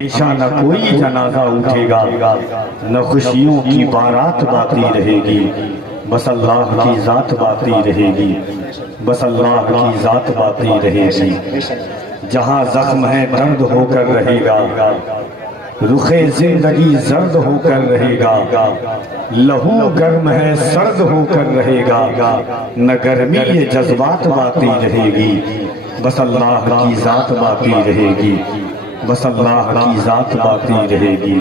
ہمیشہ نہ کوئی جنازہ اٹھے گا، نہ خوشیوں کی بارات باقی رہے گی، بس اللہ کی ذات باقی رہے گی، بس اللہ کی ذات باقی رہے گی۔ جہاں زخم ہے درد ہو کر رہے گا، رخ زندگی زرد ہو کر رہے گا، لہو گرم ہے سرد ہو کر رہے گا، نہ گرمی یہ جذبات باقی رہے گی، بس اللہ کی ذات باقی رہے گی، بس اللہ کی ذات باقی رہے گی۔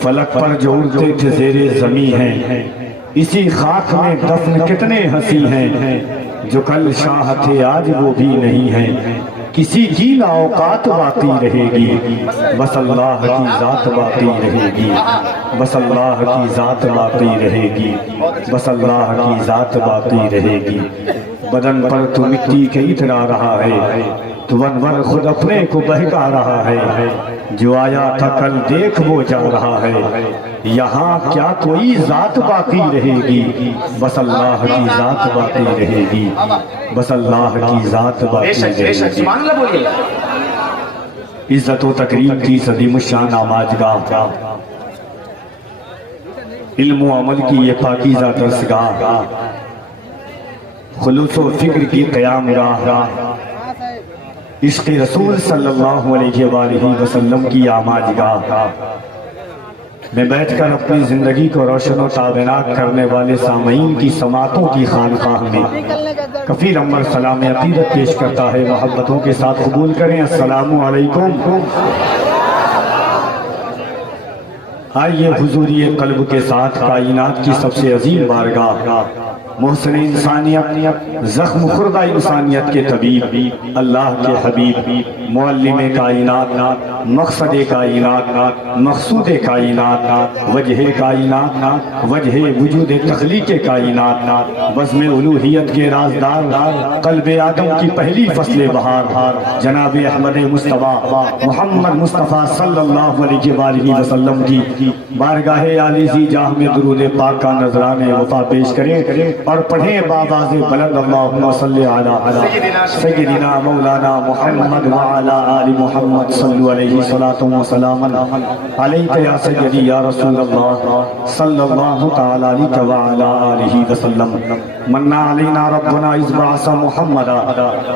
فلک پر جو اڑتے تھے زیر زمین ہیں، اسی خاک میں دفن کتنے ہنسی ہیں، جو کل شاہ تھے آج وہ بھی نہیں ہیں، کسی کی نہ اوقات باقی رہے گی، بس اللہ کی ذات باقی رہے گی، بس اللہ کی ذات باقی رہے گی، بس اللہ کی ذات باقی رہے گی۔ بدن پر تو مٹی کے اترا رہا ہے، تو انور خود اپنے کو بہکا رہا ہے، جو آیا تھا کل دیکھ وہ جا رہا ہے، یہاں کیا کوئی ذات باقی رہے گی، بس اللہ کی ذات باقی رہے گی، بس اللہ کی ذات باقی رہے گی۔ عزت و تکریم کی عظیم الشان آماجگاہ، علم و عمل کی یہ پاکیزہ درسگاہ، خلوص و فکر کی قیام راہ، عشق رسول صلی اللہ علیہ وآلہ وسلم کی آماجگاہ میں بیٹھ کر اپنی زندگی کو روشن و تابناک کرنے والے سامعین کی سماعتوں کی خانقاہ میں کفیل عمر سلام عقیدت پیش کرتا ہے، محبتوں کے ساتھ قبول کریں۔ السلام علیکم۔ آئیے حضوری قلب کے ساتھ کائنات کی سب سے عظیم بارگاہ، محسن انسانیت، زخم خوردہ انسانیت کے طبیب، اللہ کے حبیب، معلم کائنات، مقصد کائنات، مقصود کائنات، وجہ کائنات، وجہ وجود تخلیق کائنات، بزم الوہیت کے رازدار، قلب آدم کی پہلی فصل بہار، جناب احمد مصطفیٰ محمد مصطفیٰ صلی اللہ علیہ وآلہ وسلم کی بارگاہ عالی جاہ میں درود پاک کا نذرانِ وفا پیش کریں اور پڑھیں بآواز بلند اللہم صلی علی سیدنا مولانا محمد وعلی آل محمد صلی علیہ وسلم علیک یا سیدی یا رسول اللہ صلی اللہ تعالی علیہ وعلی آلہ وسلم۔ منع علینا ربنا اذ بعث محمدا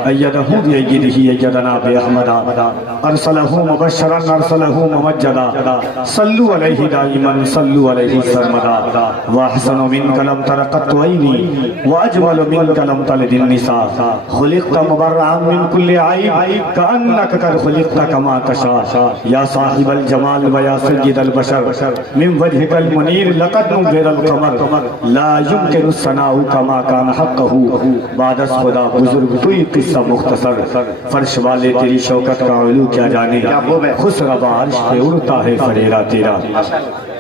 ایدہ بیدہ ایدنا باحمدا ارسلہ مبشرا ارسلہ ممجدا صلو علیہ دائما صلو علیہ سرمدا واحسن منک لم تر قط عینی واجمل منک لم تلد النساء خلقت مبرعا من کل عیب کأنک قد خلقت کما تشاء یا صاحب الجمال ویا سید البشر من وجهک المنیر لقد نور القمر لا يمکن الثناء کما کان حقہ بعد از خدا بزرگ توی قصہ مختصر فرش والے تیری شوکت کا علو کیا جانے خسرو عرش پہ اڑتا ہے فریرہ تیرا۔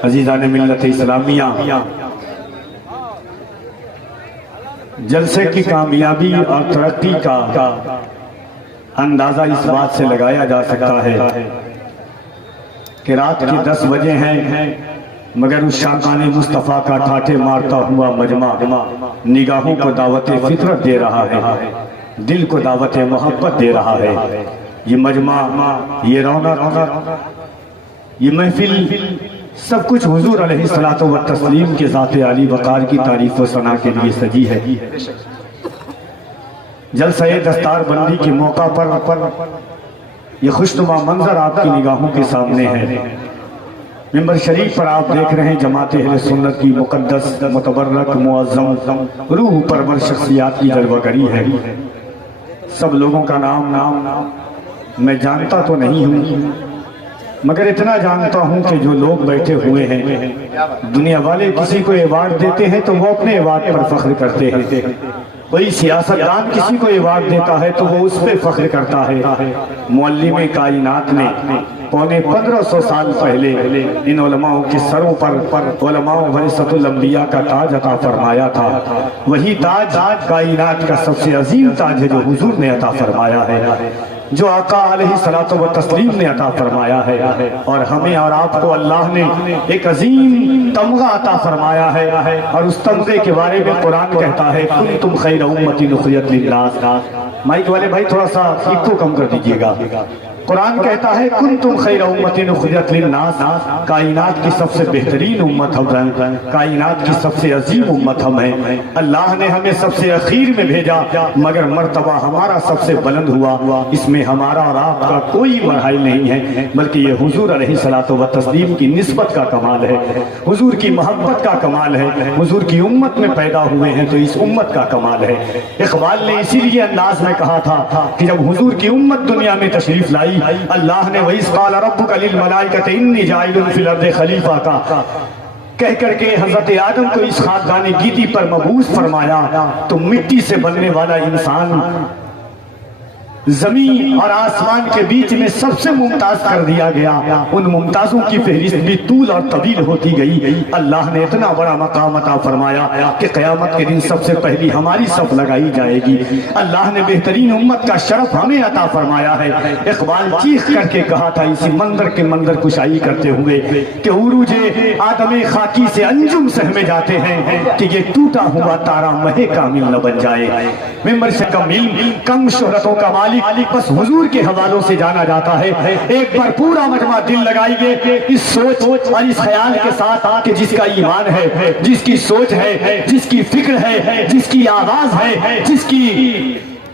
عزیزان ملت اسلامیہ، جلسے کی کامیابی اور ترقی کا اندازہ اس بات سے لگایا جا سکتا ہے کہ رات کے 10 بجے ہیں مگر اس شاقان مصطفیٰ کا ٹھاٹھے مارتا ہوا مجمع نگاہوں کو دعوت فطرت دے رہا ہے، دل کو دعوت محبت دے رہا ہے۔ یہ مجمع، یہ رونق، یہ محفل، سب کچھ حضور علیہ الصلوۃ والتسلیم کے ذات عالی وقار کی تعریف و ثنا کے لیے سجی ہے۔ جلسہ دستار بندی کے موقع پر یہ خوشنما منظر آپ کی نگاہوں کے سامنے ہے۔ ممبر شریف پر آپ دیکھ رہے ہیں جماعت اہل سنت کی مقدس، متبرک، معظم، روح پرور شخصیات کی جلوہ گری ہے۔ سب لوگوں کا نام میں جانتا تو نہیں ہوں، مگر اتنا جانتا ہوں کہ جو لوگ بیٹھے ہوئے ہیں، دنیا والے کسی کو ایوارڈ دیتے ہیں تو وہ اپنے ایوارڈ پر فخر کرتے ہیں، کوئی سیاستدان کسی کو ایوارڈ دیتا ہے تو وہ اس پہ فخر کرتا ہے۔ معلم کائنات نے پونے 1500 سال پہلے ان علماء کے سروں پر علماء ورثۃ الانبیاء کا تاج عطا فرمایا تھا۔ وہی تاج کائنات کا سب سے عظیم تاج ہے جو حضور نے عطا فرمایا ہے، جو آقا علیہ الصلوۃ والتسلیم نے عطا فرمایا ہے، اور ہمیں اور آپ کو اللہ نے ایک عظیم تمغہ عطا فرمایا ہے، اور اس تمغے کے بارے میں قرآن کہتا ہے کنتم خیر امۃ اخرجت للناس۔ مائک والے بھائی تھوڑا سا ایکو کم کر دیجئے گا۔ قرآن کہتا ہے کنتم خیر امت اخرجت للناس، کائنات کی سب سے بہترین امت ہم ہیں، کائنات کی سب سے عظیم امت ہم ہیں۔ اللہ نے ہمیں سب سے اخیر میں بھیجا مگر مرتبہ ہمارا سب سے بلند ہوا، اس میں ہمارا اور آپ کا کوئی مرحلہ نہیں ہے، بلکہ یہ حضور علیہ الصلوۃ والتسلیم کی نسبت کا کمال ہے، حضور کی محبت کا کمال ہے، حضور کی امت میں پیدا ہوئے ہیں تو اس امت کا کمال ہے۔ اقبال نے اسی لیے انداز میں کہا تھا کہ جب حضور کی امت دنیا میں تشریف لائی، اللہ نے وَإِذْ قَالَ رَبُّكَ لِلْمَلَائِكَةِ إِنِّي جَاعِلٌ فِي الْأَرْضِ خلیفہ کا کہہ کر کے حضرت آدم کو اس خاکدان گیتی پر مبعوث فرمایا تو مٹی سے بننے والا انسان زمین اور آسمان کے بیچ میں سب سے ممتاز کر دیا گیا۔ ان ممتازوں کی فہرست بھی طول اور طویل ہوتی گئی۔ اللہ نے اتنا بڑا مقام عطا فرمایا کہ قیامت کے دن سب سے پہلی ہماری صف لگائی جائے گی۔ اللہ نے بہترین امت کا شرف ہمیں عطا فرمایا ہے۔ اقبال چیخ کر کے کہا تھا اسی منظر کے منظر کشائی کرتے ہوئے کہ عروج آدم خاکی سے انجم سہمے جاتے ہیں کہ یہ ٹوٹا ہوا تارا مہ کامل نہ بن جائے۔ ممبر سے کم علم، کم شہرتوں کا مالک بس حضور کے حوالوں سے جانا جاتا ہے۔ ایک بار پورا مجمع دل لگائیے اس سوچ اور اس خیال کے ساتھ کہ جس کا ایمان ہے، جس کی سوچ ہے، جس کی فکر ہے، جس کی آواز ہے، جس کی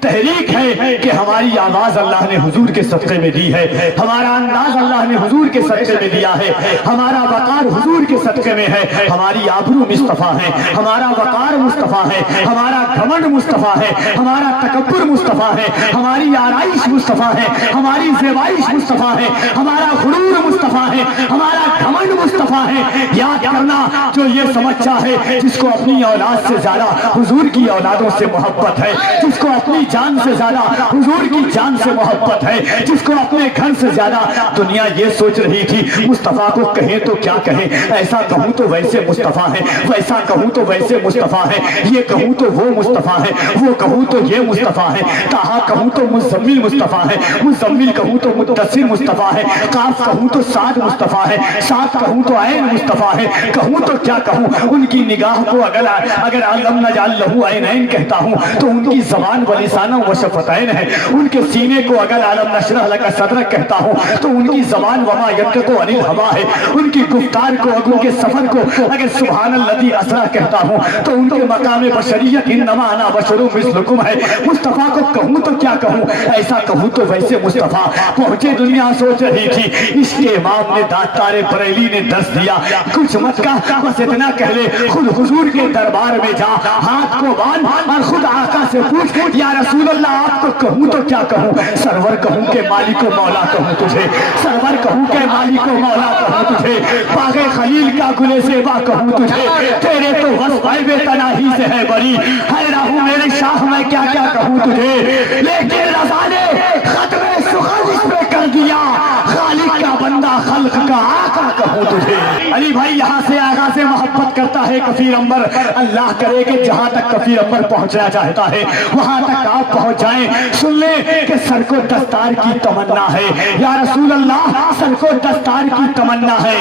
تحریک ہے کہ ہماری آواز اللہ نے حضور کے صدقے میں دی ہے، ہمارا انداز اللہ نے حضور کے صدقے میں دیا ہے، ہمارا وقار حضور کے صدقے میں ہے، ہماری آبرو مصطفیٰ ہے، ہمارا وقار مصطفیٰ ہے، ہمارا گھمنڈ مصطفیٰ ہے، ہمارا تکبر مصطفیٰ ہے، ہماری آرائش مصطفیٰ ہے، ہماری زیبائش مصطفیٰ ہے، ہمارا غرور مصطفیٰ ہے، ہمارا گھمنڈ مصطفیٰ ہے۔ یاد کرنا جو یہ سمجھتا ہے جس کو اپنی اولاد سے زیادہ حضور کی اولادوں سے محبت ہے، جس کو اپنی جان سے زیادہ حضور کی جان سے محبت ہے، جس کو اپنے گھر سے زیادہ دنیا یہ سوچ رہی تھی مصطفیٰ کو کہیں تو کیا کہیں، ایسا کہوں تو ویسے مصطفیٰ ہے، ویسا کہوں تو ویسے مصطفیٰ ہے، یہ کہوں تو وہ مصطفیٰ ہے، وہ کہوں تو یہ مصطفیٰ ہے، طٰہٰ کہوں تو مزمل مصطفیٰ ہے، مزمل کہوں تو مدثر مصطفیٰ ہے، قاف کہوں تو صاد مصطفیٰ ہے، صاد کہوں تو عین مصطفیٰ ہے، کہوں تو کیا کہوں۔ ان کی نگاہ کو اگر علم نجعل لہ عینین کہتا ہوں تو ان کی زبان و لسان و شفتین ہے، ان کے سینے کو اگر عالم نشرح لک صدرک کہتا ہوں تو ان کی زبان وما ینطق عن الہویٰ ہے، ان کی گفتار کو ان کے سفر کو اگر سبحان الذی اسریٰ کہتا ہوں تو ان کے مقام بشریت انما انا بشر مثلکم ہے۔ مصطفیٰ کو کہوں تو کیا کہوں، ایسا کہوں تو ویسے مصطفیٰ پہنچے دنیا سوچ رہی تھی اس کے امام نے داتار بریلی نے دس دیا، کچھ مت کا بس اتنا کہہ لے خود حضور کے دربار میں جا، ہاتھ کو باندھ اور خود آقا سے پوچھ یا رسول اللہ آپ کو کہوں تو کیا کہوں، سرور کہوں کہ مالک و مولا کہوں تجھے، سرور کہوں کہ مالک و مولا کہوں تجھے، باغ خلیل کا گل زیبا کہوں تجھے، تیرے تو وصف بے تناہی سے ہے بری، حیرہ ہوں میرے شاہ میں کیا کیا کہوں تجھے، لیکن رضا نے ختم سخن اس پہ کر دیا، خالق کا بندہ خلق کا آقا کہوں تجھے۔ علی بھائی یہاں سے آغا سے محبت کرتا ہے کفیر امبر، اللہ کرے کہ جہاں تک کفیر امبر پہنچنا چاہتا ہے وہاں تک آپ پہنچ جائیں۔ سن لیں کہ سر کو دستار کی تمنا ہے، یا رسول اللہ سر کو دستار کی تمنا ہے۔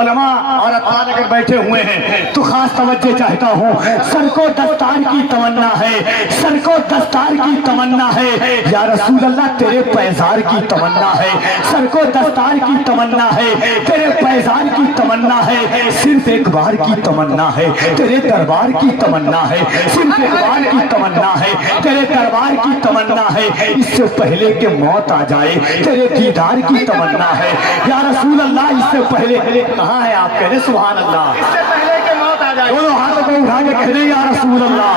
علماء اور اطفال اگر بیٹھے ہوئے ہیں تو خاص توجہ چاہتا ہوں، سر کو دستار کی تمنا ہے، سر کو دستار کی تمنا ہے، یا رسول اللہ تیرے پیزار کی تمنا ہے، سر کو دستار کی تمنا ہے، تیرے پیزار کی تمنا ہے، صرف ایک بار کی تمنا ہے، تیرے دربار کی تمنا ہے، صرف ایک بار کی تمنا ہے، تیرے دربار کی تمنا ہے، اس سے پہلے کہ موت آ جائے تیرے دیدار کی تمنا ہے، یا رسول اللہ اس سے پہلے کہاں ہے آپ کہنے سبحان اللہ، اس سے پہلے کہ موت آ جائے دونوں ہاتھوں کو اٹھا کے کہنے یا رسول اللہ،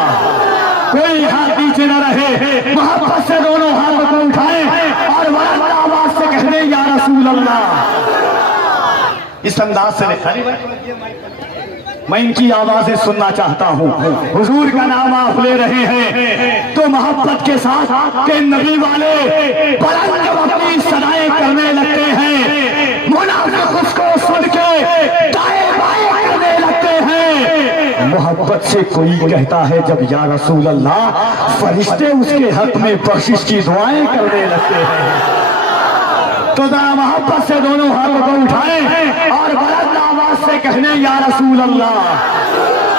کوئی ہاتھ پیچھے نہ رہے، محبت سے دونوں ہاتھوں کو اٹھائیں اور بڑا بڑا آواز سے کہنے یا رسول اللہ۔ اس انداز سے میں ان کی آوازیں سننا چاہتا ہوں، حضور کا نام آپ لے رہے ہیں تو محبت کے ساتھ کہ نبی والے بلند جب اپنی صدائیں کرنے لگتے ہیں، منافق اس کو سن کے دائیں بائیں کرنے لگتے ہیں۔ محبت سے کوئی کہتا ہے جب یا رسول اللہ، فرشتے اس کے حق میں بخشش کی دعائیں کرنے لگتے ہیں۔ تو ذرا محبت سے دونوں ہاتھوں کو اٹھائیں اور بلند آواز سے کہنے یا رسول اللہ،